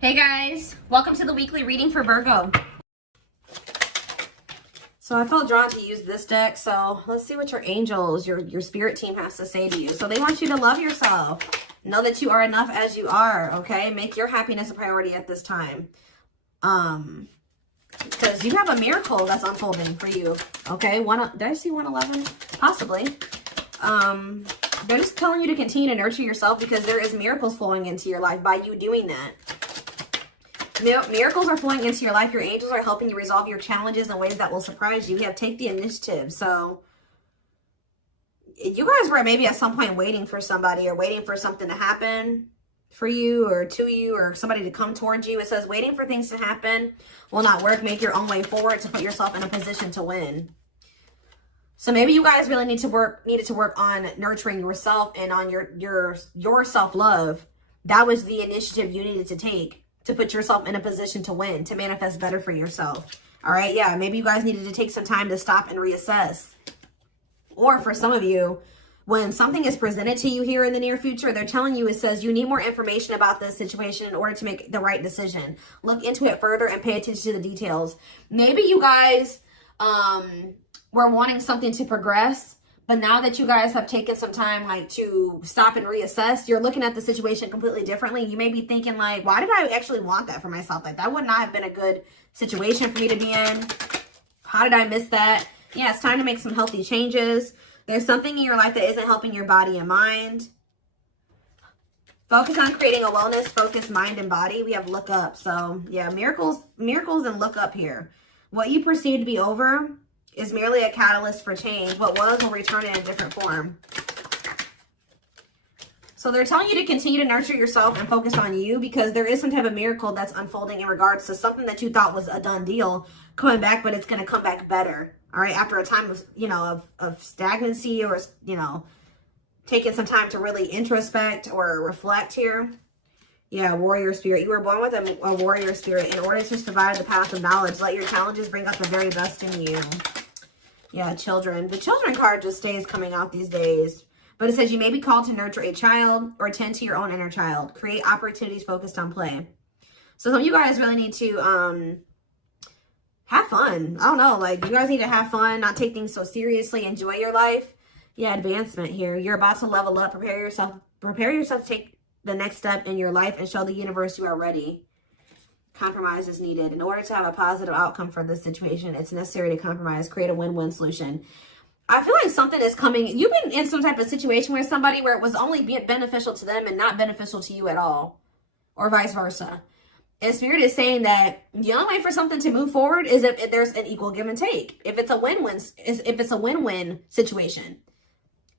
Hey guys, welcome to the weekly reading for Virgo. So I felt drawn to use this deck, so let's see what your angels, your spirit team has to say to you. So they want you to love yourself. Know that you are enough as you are, okay? Make your happiness a priority at this time. Because you have a miracle that's unfolding for you, okay? Did I see 111? Possibly. They're just telling you to continue to nurture yourself because there is miracles flowing into your life by you doing that. Miracles are flowing into your life. Your angels are helping you resolve your challenges in ways that will surprise you. We have take the initiative. So you guys were maybe at some point waiting for somebody or waiting for something to happen for you or to you or somebody to come towards you. It says waiting for things to happen will not work. Make your own way forward to put yourself in a position to win. So maybe you guys really needed to work on nurturing yourself and on your self-love. That was the initiative you needed to take to put yourself in a position to win, to manifest better for yourself. All right, yeah, maybe you guys needed to take some time to stop and reassess. Or for some of you, when something is presented to you here in the near future, they're telling you, it says you need more information about this situation in order to make the right decision. Look into it further and pay attention to the details. Maybe you guys were wanting something to progress, but now that you guys have taken some time like to stop and reassess, you're looking at the situation completely differently. You may be thinking like, why did I actually want that for myself? Like that would not have been a good situation for me to be in. How did I miss that? Yeah, it's time to make some healthy changes. There's something in your life that isn't helping your body and mind. Focus on creating a wellness-focused mind and body. We have look up. So yeah, miracles and look up here. What you perceive to be over is merely a catalyst for change. What was will return in a different form. So they're telling you to continue to nurture yourself and focus on you because there is some type of miracle that's unfolding in regards to something that you thought was a done deal coming back, but it's going to come back better. All right. After a time of, of stagnancy or, taking some time to really introspect or reflect here. Yeah, warrior spirit. You were born with a warrior spirit. In order to survive the path of knowledge, let your challenges bring out the very best in you. Yeah, children. The children card just stays coming out these days. But it says you may be called to nurture a child or tend to your own inner child. Create opportunities focused on play. So some of you guys really need to have fun. I don't know. Like, you guys need to have fun, not take things so seriously. Enjoy your life. Yeah, advancement here. You're about to level up. Prepare yourself to take the next step in your life and show the universe you are ready. Compromise is needed. In order to have a positive outcome for this situation, it's necessary to compromise, create a win-win solution. I feel like something is coming. You've been in some type of situation where somebody where it was only beneficial to them and not beneficial to you at all, or vice versa. And Spirit is saying that the only way for something to move forward is if there's an equal give and take. If it's a win-win situation.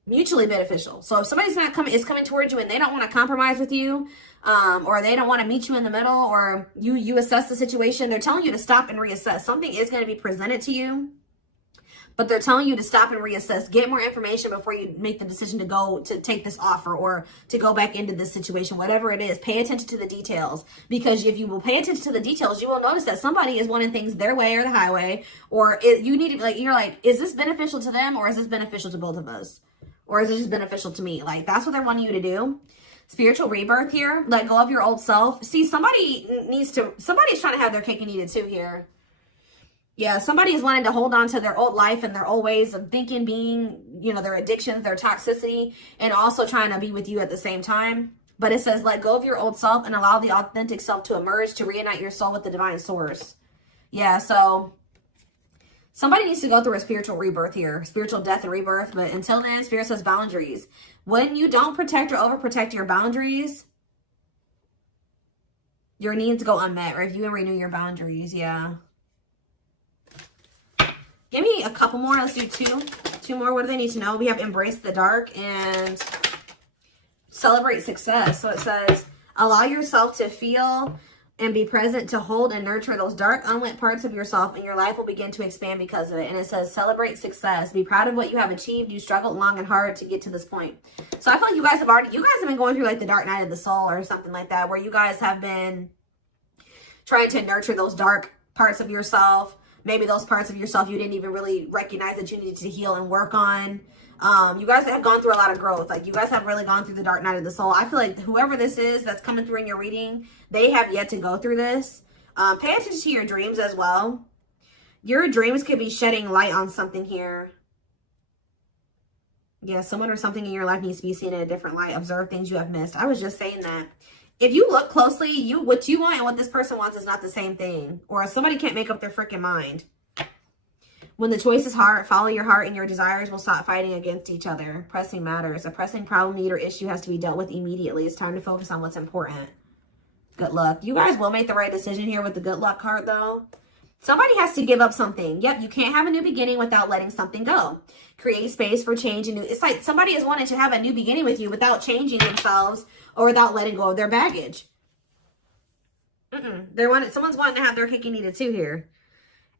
Mutually beneficial. So if somebody's is coming towards you and they don't want to compromise with you, or they don't want to meet you in the middle, or you assess the situation, they're telling you to stop and reassess. Something is going to be presented to you, but they're telling you to stop and reassess. Get more information before you make the decision to take this offer or to go back into this situation. Whatever it is, pay attention to the details, because if you will pay attention to the details, you will notice that somebody is wanting things their way or the highway, or you need to you're like, is this beneficial to them or is this beneficial to both of us? Or is it just beneficial to me? Like, that's what they're wanting you to do. Spiritual rebirth here. Let go of your old self. See, somebody's trying to have their cake and eat it too here. Yeah, somebody is wanting to hold on to their old life and their old ways of thinking, being, their addictions, their toxicity, and also trying to be with you at the same time. But it says, let go of your old self and allow the authentic self to emerge, to reunite your soul with the divine source. Yeah, so somebody needs to go through a spiritual rebirth here, spiritual death and rebirth. But until then, Spirit says boundaries. When you don't protect or overprotect your boundaries, your needs go unmet. Review and renew your boundaries. Yeah. Give me a couple more. Let's do two more. What do they need to know? We have embrace the dark and celebrate success. So it says, allow yourself to feel and be present to hold and nurture those dark, unlit parts of yourself, and your life will begin to expand because of it. And it says, celebrate success. Be proud of what you have achieved. You struggled long and hard to get to this point. So I feel like you guys have been going through like the dark night of the soul or something like that, where you guys have been trying to nurture those dark parts of yourself. Maybe those parts of yourself you didn't even really recognize that you needed to heal and work on. You guys have gone through a lot of growth. Like, you guys have really gone through the dark night of the soul. I feel like whoever this is that's coming through in your reading, they have yet to go through this. Pay attention to your dreams as well. Your dreams could be shedding light on something here. Yeah, someone or something in your life needs to be seen in a different light. Observe things you have missed. I was just saying that. If you look closely, what you want and what this person wants is not the same thing. Or somebody can't make up their freaking mind. When the choice is hard, follow your heart and your desires will stop fighting against each other. Pressing matters. A pressing problem, need, or issue has to be dealt with immediately. It's time to focus on what's important. Good luck. You guys will make the right decision here with the good luck card, though. Somebody has to give up something. Yep, you can't have a new beginning without letting something go. Create space for change. And new. It's like somebody is wanting to have a new beginning with you without changing themselves or without letting go of their baggage. Someone's wanting to have their cake and eat it too here.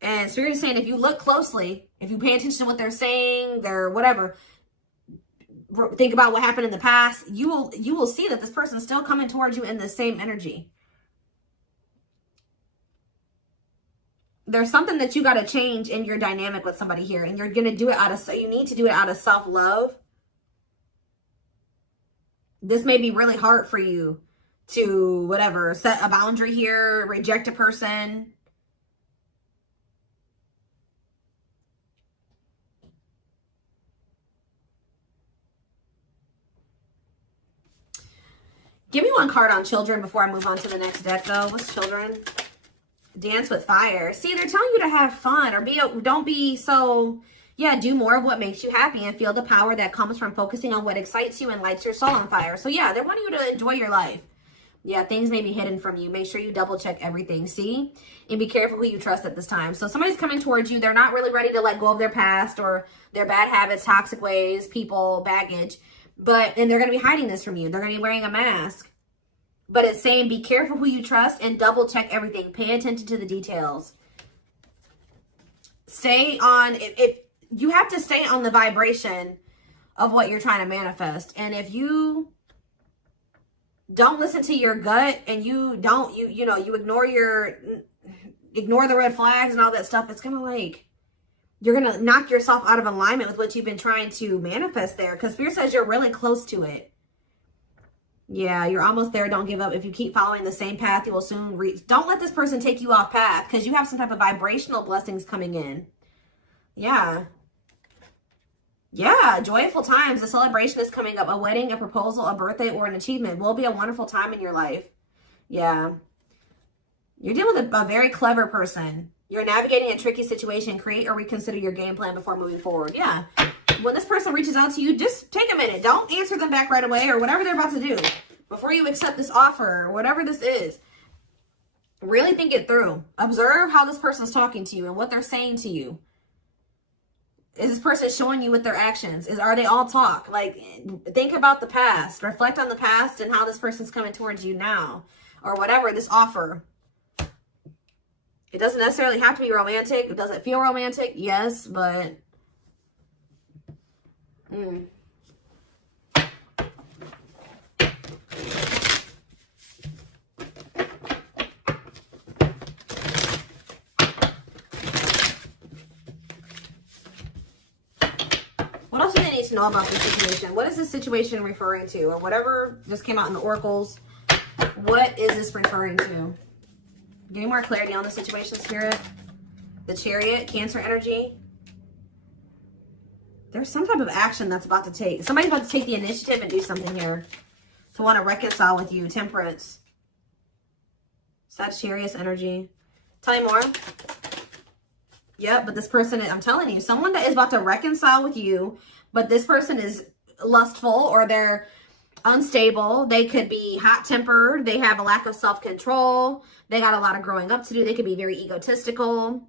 And Spirit is saying, if you look closely, if you pay attention to what they're saying, their whatever, think about what happened in the past, you will see that this person's still coming towards you in the same energy. There's something that you got to change in your dynamic with somebody here, and you're going to do it you need to do it out of self-love. This may be really hard for you to, whatever, set a boundary here, reject a person. Give me one card on children before I move on to the next deck, though. What's children? Dance with fire. See, they're telling you to have fun or don't be so, yeah, do more of what makes you happy and feel the power that comes from focusing on what excites you and lights your soul on fire. So, yeah, they want you to enjoy your life. Yeah, things may be hidden from you. Make sure you double check everything, see? And be careful who you trust at this time. So somebody's coming towards you. They're not really ready to let go of their past or their bad habits, toxic ways, people, baggage. And they're going to be hiding this from you. They're going to be wearing a mask. But it's saying be careful who you trust and double check everything. Pay attention to the details. Stay on, you have to stay on the vibration of what you're trying to manifest. And if you don't listen to your gut and you ignore the red flags and all that stuff, it's going to like, you're going to knock yourself out of alignment with what you've been trying to manifest there. Because Spirit says you're really close to it. Yeah, you're almost there. Don't give up. If you keep following the same path, you will soon reach. Don't let this person take you off path because you have some type of vibrational blessings coming in. Yeah. Yeah, joyful times. A celebration is coming up. A wedding, a proposal, a birthday, or an achievement will be a wonderful time in your life. Yeah. You're dealing with a very clever person. You're navigating a tricky situation. Create or reconsider your game plan before moving forward. Yeah. When this person reaches out to you, just take a minute. Don't answer them back right away or whatever they're about to do. Before you accept this offer or whatever this is, really think it through. Observe how this person's talking to you and what they're saying to you. Is this person showing you with their actions? Are they all talk? Like, think about the past. Reflect on the past and how this person's coming towards you now. Or whatever, this offer. It doesn't necessarily have to be romantic. Does it feel romantic? Yes, but... What else do they need to know about this situation? What is this situation referring to? Or whatever just came out in the oracles. What is this referring to? Give me more clarity on the situation, Spirit. The Chariot, Cancer energy. There's some type of action that's about to take. Somebody's about to take the initiative and do something here. To want to reconcile with you. Temperance. Sagittarius energy. Tell me more. Yep, but this person, I'm telling you, someone that is about to reconcile with you, but this person is lustful or they're unstable. They could be hot-tempered. They have a lack of self-control. They got a lot of growing up to do. They could be very egotistical.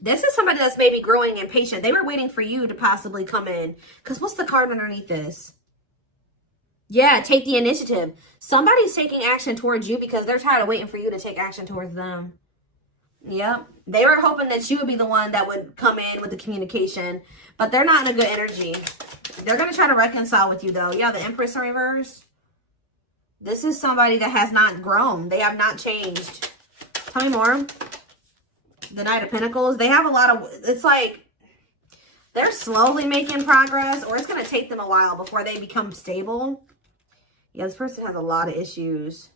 This is somebody that's maybe growing impatient. They were waiting for you to possibly come in. Because what's the card underneath this? Yeah, take the initiative. Somebody's taking action towards you because they're tired of waiting for you to take action towards them. Yep. They were hoping that you would be the one that would come in with the communication. But they're not in a good energy. They're going to try to reconcile with you, though. Yeah, the Empress in reverse. This is somebody that has not grown. They have not changed. Tell me more. The Knight of Pentacles. They have a lot of... It's like... They're slowly making progress, or it's going to take them a while before they become stable. Yeah, this person has a lot of issues.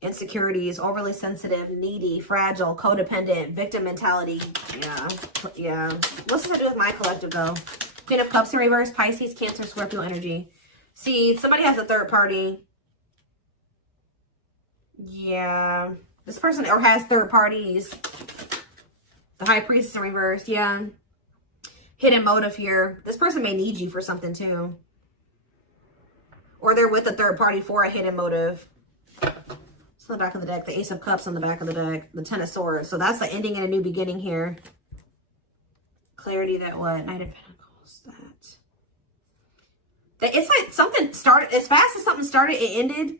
Insecurities, overly sensitive, needy, fragile, codependent, victim mentality. Yeah. What's this to do with my collective, though? Queen of Cups in reverse, Pisces, Cancer, Scorpio energy. See, somebody has a third party. Yeah. This person or has third parties. The High Priestess in reverse. Yeah. Hidden motive here. This person may need you for something too. Or they're with a third party for a hidden motive. It's on the back of the deck. The Ace of Cups on the back of the deck. The Ten of Swords. So that's the ending and a new beginning here. Clarity that what? Knight of Pentacles. That. It's like something started. As fast as something started, it ended.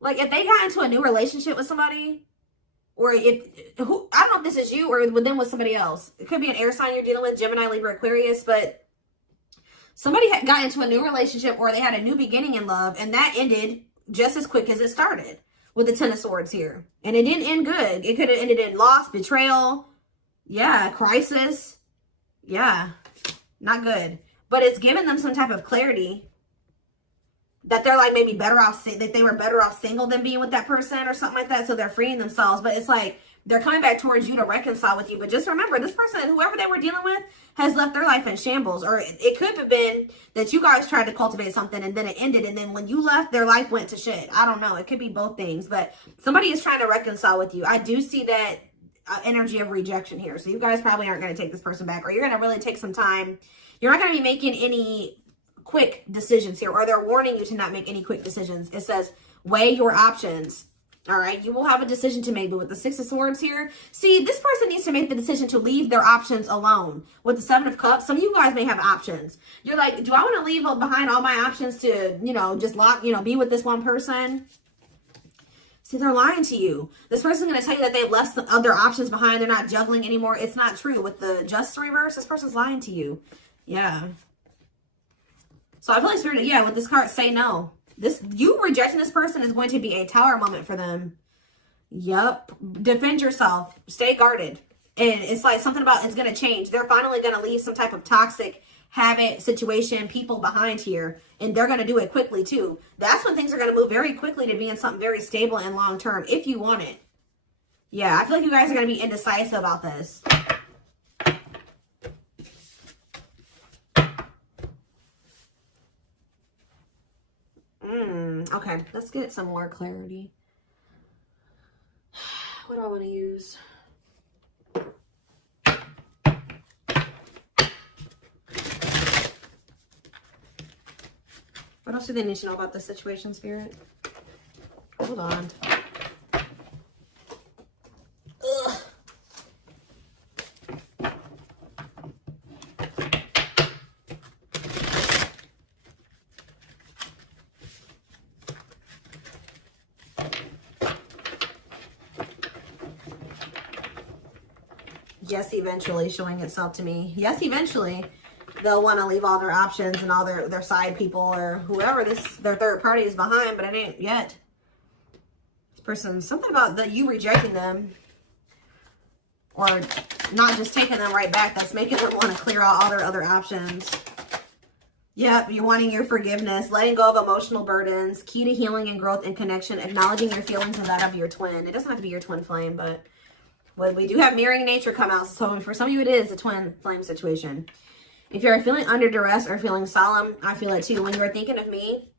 Like if they got into a new relationship with somebody, or I don't know if this is you or with them with somebody else. It could be an air sign you're dealing with, Gemini, Libra, Aquarius, but somebody got into a new relationship or they had a new beginning in love, and that ended just as quick as it started with the Ten of Swords here. And it didn't end good. It could have ended in loss, betrayal, yeah, crisis. Yeah, not good. But it's given them some type of clarity that they're like maybe better off, that they were better off single than being with that person or something like that. So they're freeing themselves. But it's like they're coming back towards you to reconcile with you. But just remember, this person, whoever they were dealing with, has left their life in shambles. Or it could have been that you guys tried to cultivate something and then it ended. And then when you left, their life went to shit. I don't know. It could be both things. But somebody is trying to reconcile with you. I do see that energy of rejection here. So you guys probably aren't going to take this person back. Or you're going to really take some time. You're not going to be making any quick decisions here, or they're warning you to not make any quick decisions. It says weigh your options. All right, you will have a decision to make. But with the Six of Swords here, see, this person needs to make the decision to leave their options alone. With the Seven of Cups, some of you guys may have options. You're like, do I want to leave behind all my options to, just be with this one person? See, they're lying to you. This person's going to tell you that they've left some other options behind. They're not juggling anymore. It's not true. With the Justice reverse, this person's lying to you. Yeah. So I feel like Spirit, yeah, with this card, say no. You rejecting this person is going to be a tower moment for them. Yep. Defend yourself. Stay guarded. And it's like something about it's going to change. They're finally going to leave some type of toxic habit, situation, people behind here. And they're going to do it quickly too. That's when things are going to move very quickly to being something very stable and long term, if you want it. Yeah, I feel like you guys are going to be indecisive about this. Okay, let's get some more clarity. What do I want to use? What else do they need to know about this situation, Spirit? Hold on. Ugh. Yes, eventually, showing itself to me. Yes, eventually they'll want to leave all their options and all their side people or whoever their third party is behind, but it ain't yet. This person, something about you rejecting them or not just taking them right back, that's making them want to clear out all their other options. Yep, you're wanting your forgiveness, letting go of emotional burdens, key to healing and growth and connection, acknowledging your feelings and that of your twin. It doesn't have to be your twin flame, but well, we do have mirroring nature come out. So for some of you, it is a twin flame situation. If you're feeling under duress or feeling solemn, I feel it too. When you're thinking of me,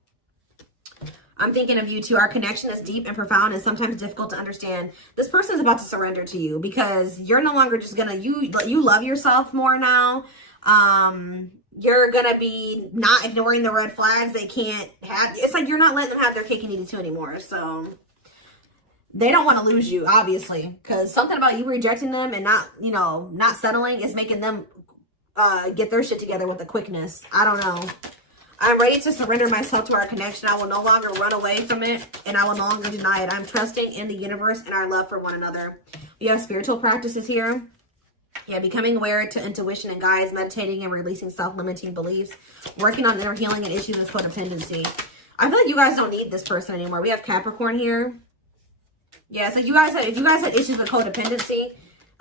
I'm thinking of you too. Our connection is deep and profound and sometimes difficult to understand. This person is about to surrender to you because you're no longer just gonna, you love yourself more now. You're gonna be not ignoring the red flags they can't have. It's like you're not letting them have their cake and eat it too anymore. So they don't want to lose you, obviously, because something about you rejecting them and not settling is making them get their shit together with a quickness. I don't know. I'm ready to surrender myself to our connection. I will no longer run away from it, and I will no longer deny it. I'm trusting in the universe and our love for one another. We have spiritual practices here. Yeah, becoming aware to intuition and guides, meditating and releasing self-limiting beliefs, working on inner healing and issues of codependency. I feel like you guys don't need this person anymore. We have Capricorn here. Yeah, so if you guys had issues with codependency,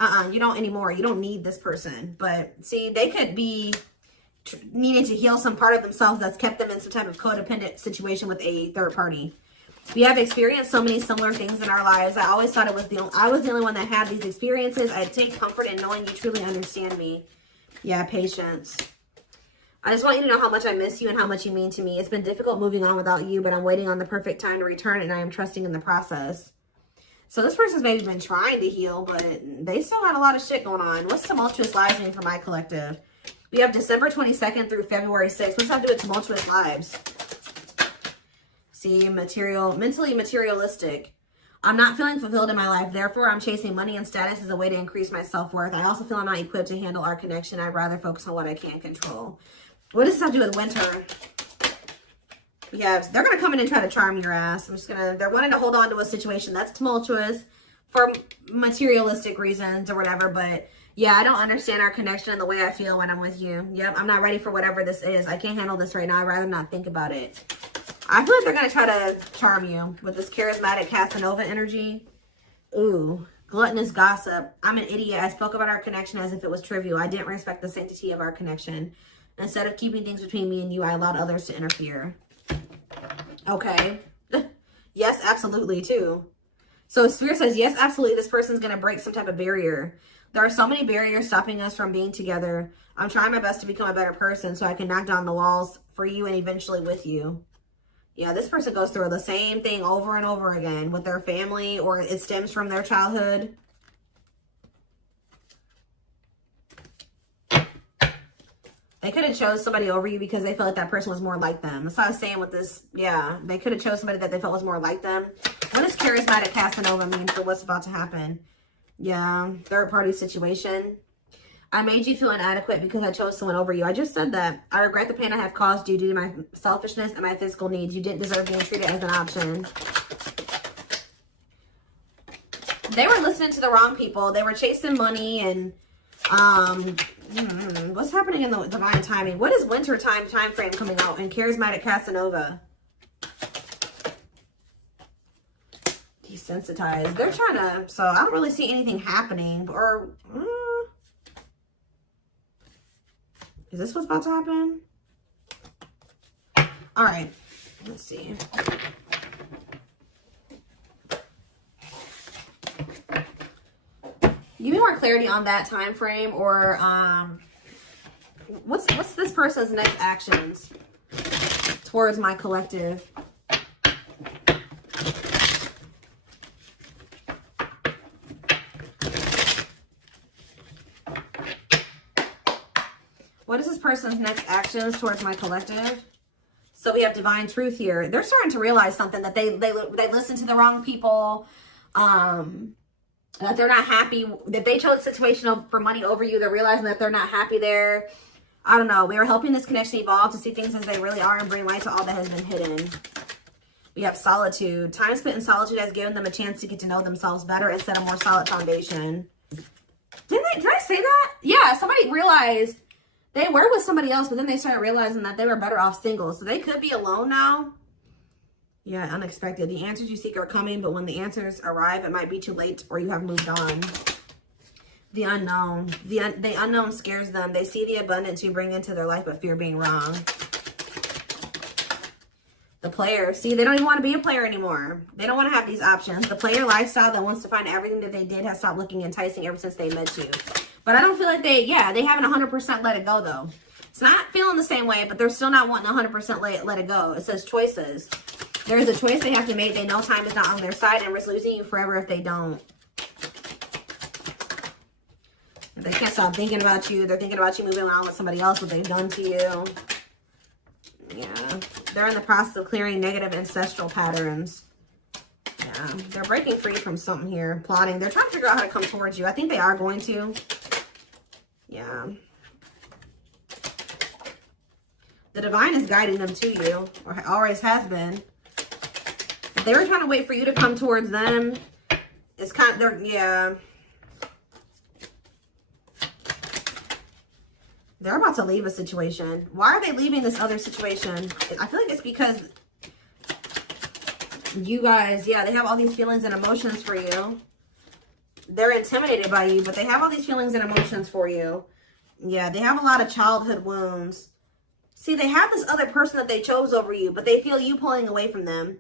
You don't anymore. You don't need this person. But see, they could be needing to heal some part of themselves that's kept them in some type of codependent situation with a third party. We have experienced so many similar things in our lives. I always thought I was the only one that had these experiences. I take comfort in knowing you truly understand me. Yeah, patience. I just want you to know how much I miss you and how much you mean to me. It's been difficult moving on without you, but I'm waiting on the perfect time to return, and I am trusting in the process. So this person's maybe been trying to heal, but they still had a lot of shit going on. What's tumultuous lives mean for my collective? We have December 22nd through February 6th. What's that to do with tumultuous lives? See, mentally materialistic. I'm not feeling fulfilled in my life. Therefore, I'm chasing money and status as a way to increase my self-worth. I also feel I'm not equipped to handle our connection. I'd rather focus on what I can control. What does this have to do with winter? Yeah, they're going to come in and try to charm your ass. They're wanting to hold on to a situation that's tumultuous for materialistic reasons or whatever. But yeah, I don't understand our connection and the way I feel when I'm with you. Yep, I'm not ready for whatever this is. I can't handle this right now. I'd rather not think about it. I feel like they're going to try to charm you with this charismatic Casanova energy. Ooh, gluttonous gossip. I'm an idiot. I spoke about our connection as if it was trivial. I didn't respect the sanctity of our connection. Instead of keeping things between me and you, I allowed others to interfere. Okay. Yes, absolutely, too. So Spirit says, yes, absolutely, this person's going to break some type of barrier. There are so many barriers stopping us from being together. I'm trying my best to become a better person so I can knock down the walls for you and eventually with you. Yeah, this person goes through the same thing over and over again with their family, or it stems from their childhood. They could have chose somebody over you because they felt like that person was more like them. That's what I was saying with this. Yeah, they could have chose somebody that they felt was more like them. What does charismatic Casanova mean for what's about to happen? Yeah, third party situation. I made you feel inadequate because I chose someone over you. I just said that. I regret the pain I have caused you due to my selfishness and my physical needs. You didn't deserve being treated as an option. They were listening to the wrong people. They were chasing money and what's happening in the divine timing? What is winter time frame coming out in charismatic Casanova? Desensitized. They're trying to, so I don't really see anything happening. Or is this what's about to happen? All right, let's see. Give me more clarity on that time frame, or what's this person's next actions towards my collective? What is this person's next actions towards my collective? So we have divine truth here. They're starting to realize something, that they listened to the wrong people. That they're not happy, that they chose a situation for money over you. They're realizing that they're not happy there. I don't know. We are helping this connection evolve to see things as they really are and bring light to all that has been hidden. We have solitude. Time spent in solitude has given them a chance to get to know themselves better and set a more solid foundation. Did I say that? Yeah, somebody realized they were with somebody else, but then they started realizing that they were better off single. So they could be alone now. Yeah, unexpected. The answers you seek are coming, but when the answers arrive, it might be too late or you have moved on. The unknown. The unknown scares them. They see the abundance you bring into their life, but fear being wrong. The player. See, they don't even want to be a player anymore. They don't want to have these options. The player lifestyle that wants to find everything that they did has stopped looking enticing ever since they met you. But I don't feel like they haven't 100% let it go, though. It's not feeling the same way, but they're still not wanting 100% let it go. It says choices. There is a choice they have to make. They know time is not on their side and risk losing you forever if they don't. They can't stop thinking about you. They're thinking about you moving on with somebody else, what they've done to you. Yeah. They're in the process of clearing negative ancestral patterns. Yeah. They're breaking free from something here. Plotting. They're trying to figure out how to come towards you. I think they are going to. Yeah. The divine is guiding them to you, or always has been. If they were trying to wait for you to come towards them, it's kind of, yeah. They're about to leave a situation. Why are they leaving this other situation? I feel like it's because you guys, yeah, they have all these feelings and emotions for you. they're intimidated by you, but they have all these feelings and emotions for you. Yeah, they have a lot of childhood wounds. See, they have this other person that they chose over you, but they feel you pulling away from them.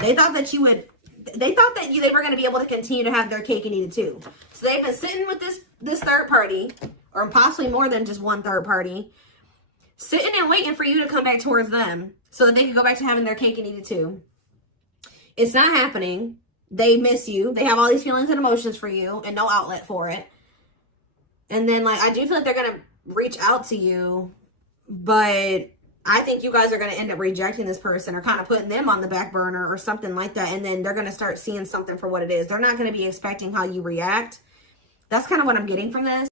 They thought that you would, they thought that they were going to be able to continue to have their cake and eat it too. So they've been sitting with this third party, or possibly more than just one third party, sitting and waiting for you to come back towards them so that they can go back to having their cake and eat it too. It's not happening. They miss you. They have all these feelings and emotions for you and no outlet for it. And then, like, I do feel like they're going to reach out to you, but I think you guys are going to end up rejecting this person or kind of putting them on the back burner or something like that. And then they're going to start seeing something for what it is. They're not going to be expecting how you react. That's kind of what I'm getting from this.